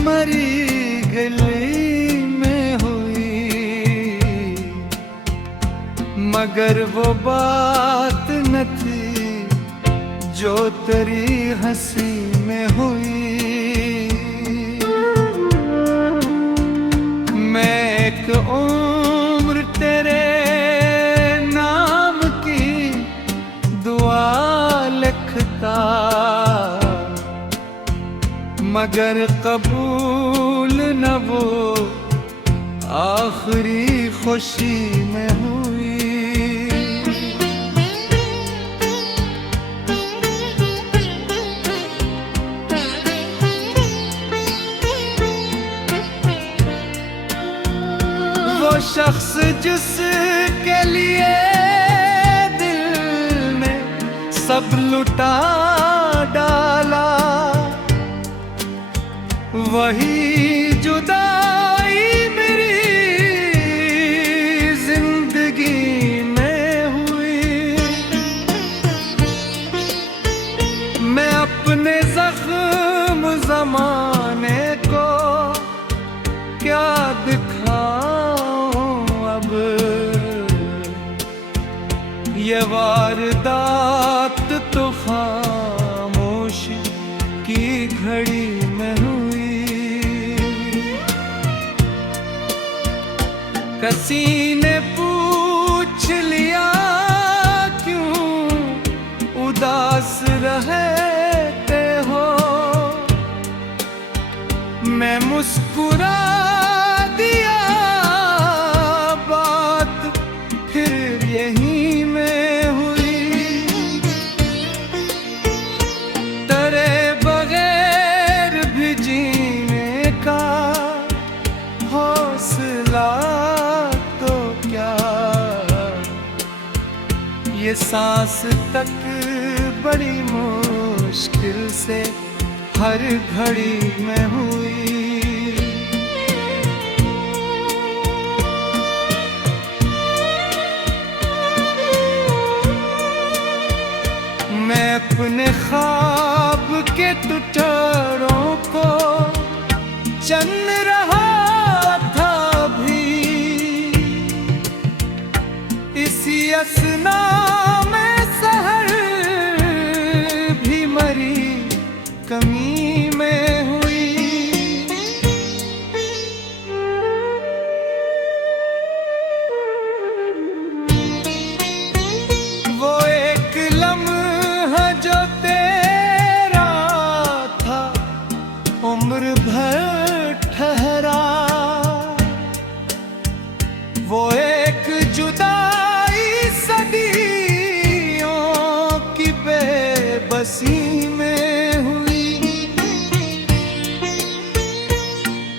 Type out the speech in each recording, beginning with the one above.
मरी गली में हुई, मगर वो बात न थी जो तेरी हंसी में हुई। मैं एक उम्र तेरे नाम की दुआ लिखता, मगर कबूल न वो आखिरी खुशी में हुई। वो शख्स जिसके लिए दिल में सब लुटा डाला, वही जुदाई मेरी जिंदगी में हुई। मैं अपने जख्म ज़माने को क्या दिखाऊं अब, ये वारदात तो खामोश की घड़ी में हुई। किसी ने पूछ लिया क्यों उदास रहते हो, मैं मुस्कुरा दिया बात फिर यहीं में हुई। तेरे बगैर भी जीने का हौसला तो क्या, ये सांस तक बड़ी मुश्किल से हर घड़ी में हुई। मैं अपने ख्वाब के टुकड़ों को चन रहा था भी, इसी असना में सहर भी मरी कमी में हुई। वो एक लम्हा जो तेरा था उम्र भर ठहरा, वो एक जुदाई सदियों की बेबसी में हुई।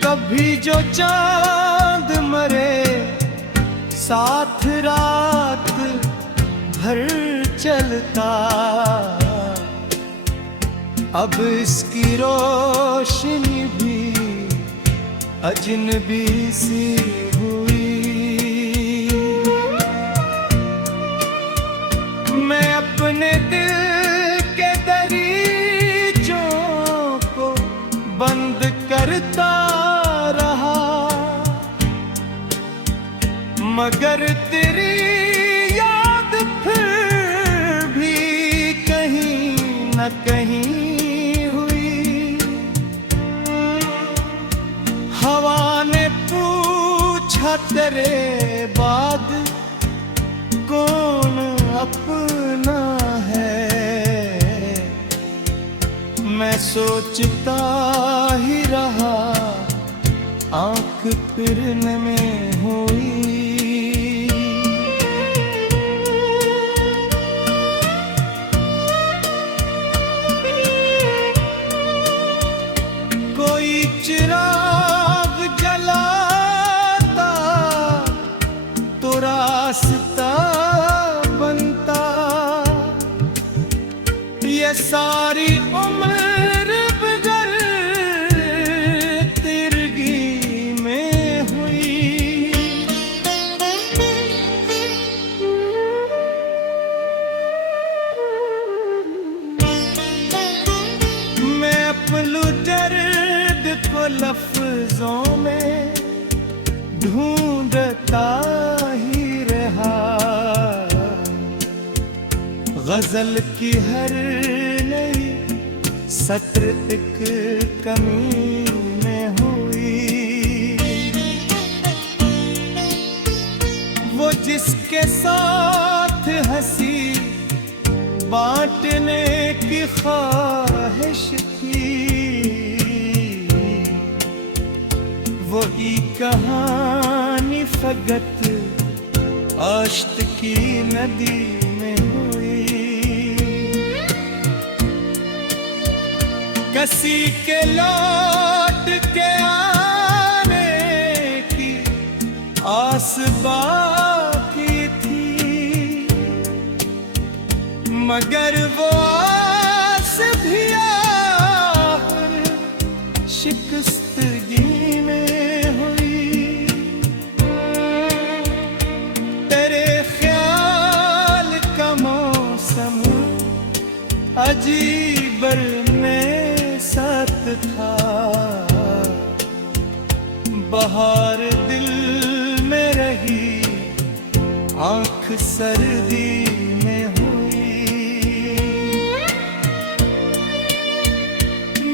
कभी जो चांद मरे साथ रात भर चलता, अब इसकी रोशनी भी अजनबी सी हुई। मैं अपने दिल के दरीचों को बंद करता रहा, मगर तेरी याद फिर भी कहीं न कहीं हुई। हवा ने पूछा तेरे बाद कौन अपना है, मैं सोचता ही रहा आंख फिरने में हुई। कोई चिराग जलाता तो रास्ता बनता, ये सारी उम्र बगैर तिरगी में हुई। ढूंढता ही रहा। गजल की हर नई सत्र एक कमी में हुई। वो जिसके साथ हंसी बांटने की ख्वाहिश थी, वही कहानी फकत आश्त की नदी में हुई। किसी के लौट के आने की आस बाकी थी, मगर वो आस भी आखिर शिकस्तगी में हुई। तेरे ख्याल का मौसम अजीब में साथ था, बहार दिल में रही आंख सर्दी में हुई।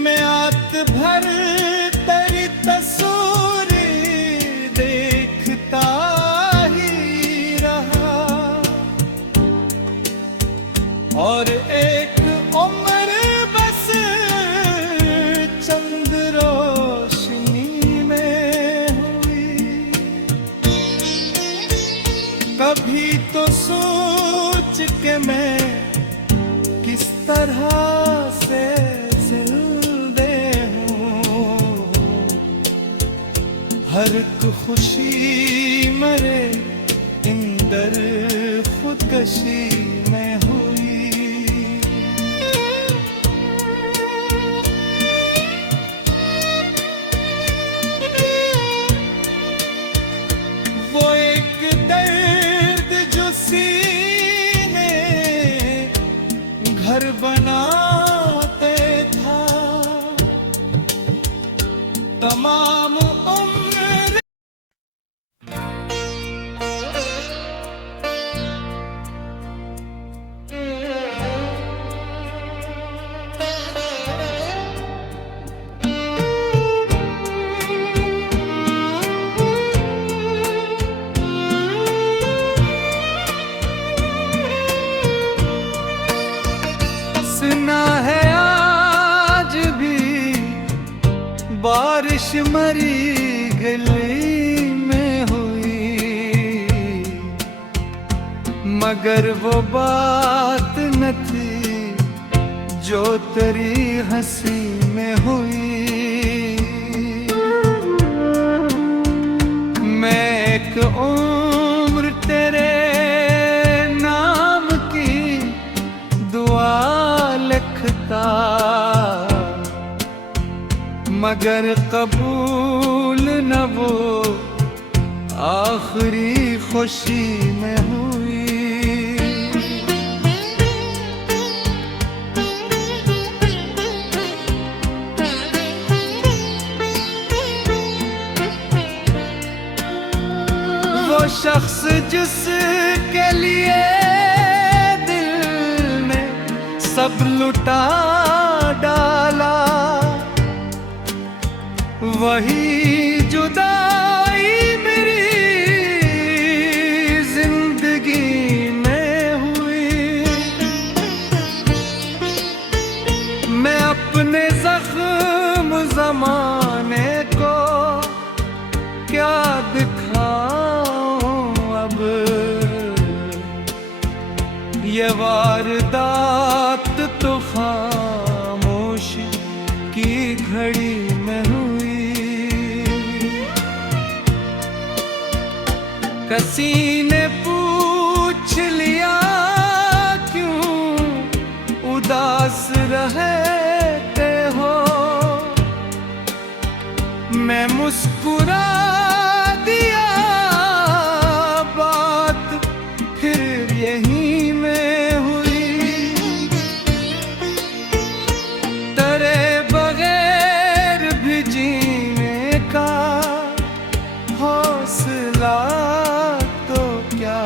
मैं आत भर तेरी तस्वीर देखता ही रहा, और एक उम्र बस चंद रोशनी में हुई। कभी तो सोच के मैं किस तरह से जिंदे हूँ, हर एक खुशी मरे इंदर खुदकशी में हुई। वो एक दर्द जो सीने घर बनाते था, तमाम उम्र सुना है आज भी बारिश मरी गली में हुई, मगर वो बात न थी जो तेरी हंसी में हुई। मैं एक उम्र तेरे नाम की दुआ लिखता, मगर कबूल न वो आखिरी खुशी में हुई। वो शख्स जिसके लिए दिल में सब लुटा डाला, वही जुदाई मेरी जिंदगी में हुई। मैं अपने जख्म जमाने को क्या दिखाऊं अब, ये वारदात तो खामोश की घड़ी में हुई। किसी ने पूछ लिया क्यों उदास रहते हो, मैं मुस्कुरा दिया, बात फिर यही में हुई। तेरे बगैर भी जीने का फासला तो क्या,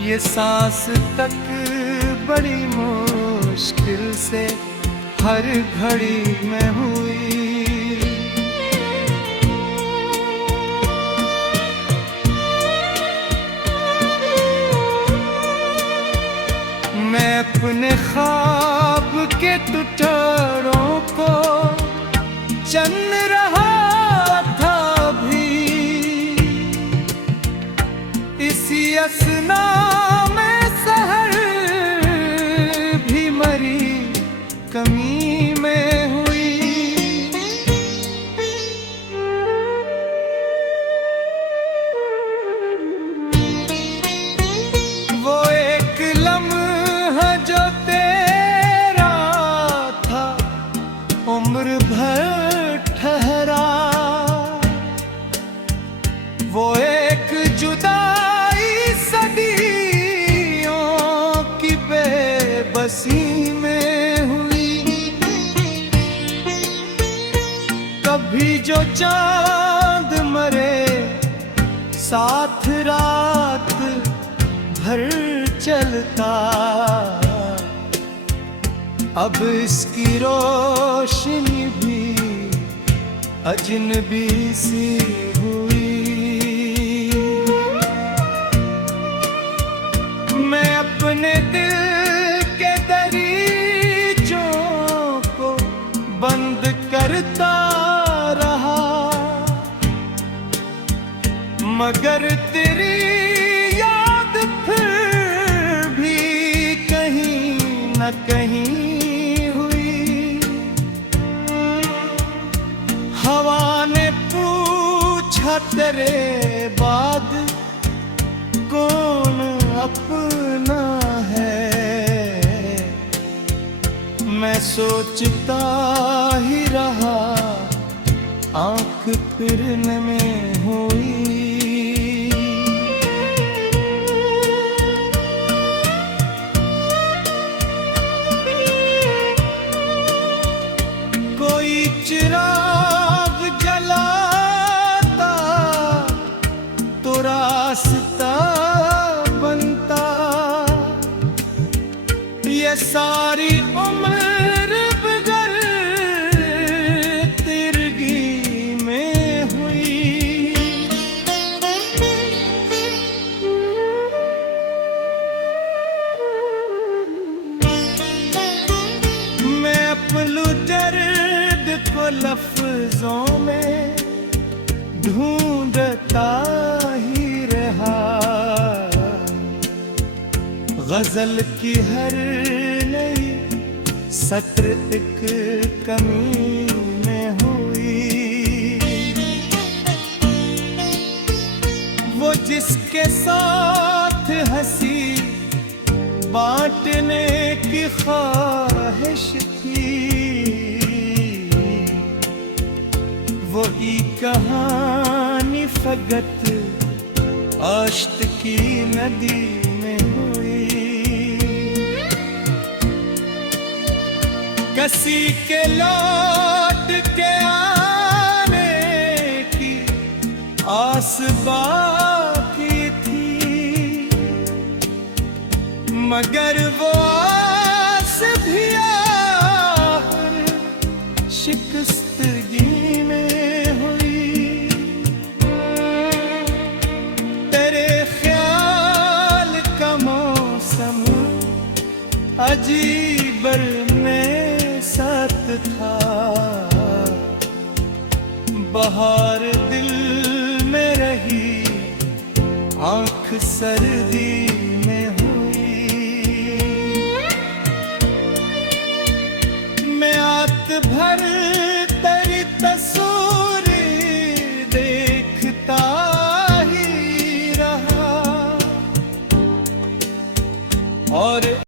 ये सांस तक बड़ी मुश्किल से हर घड़ी में हुई। मैं अपने ख्वाब के टुकड़ों को चन रहा था भी, इसी असना में सहर भी मरी कमी में हुई। वो एक लम्हा जो तेरा था उम्र भर ठहरा, वो एक जुदाई सदियों की बेबसी में हुई। कभी जो चांद मरे साथ रात भर चलता, अब इसकी रोशनी भी अजनबी सी हुई। मैं अपने दिल के दरीचों को बंद करता रहा, मगर तेरी याद फिर भी कहीं न कहीं हुई। हवा ने पूछा तेरे बाद कौन अपना है, मैं सोचता ही रहा आंख फिरने में हुई। कोई चिराग जलाता तो रास्ता बनता, ये सारी उम्र बगैर तिरगी में हुई। मैं अपलू दर्द को लफ्जों में ढूंढता ही रहा, गजल की हर नई सत्र एक कमी में हुई। वो जिसके साथ हंसी बांटने की ख्वाहिश थी, वही कहानी फकत आश्त की नदी में हुई। कसी के लौट के आने की आस बाकी थी, मगर वो आस भी आखिर शिकस्तगी में हुई। तेरे ख्याल का मौसम अजीबर में साथ था, बहार दिल में रही आंख सर्दी में हुई। मैं आत भर तेरी तस्वीर देखता ही रहा और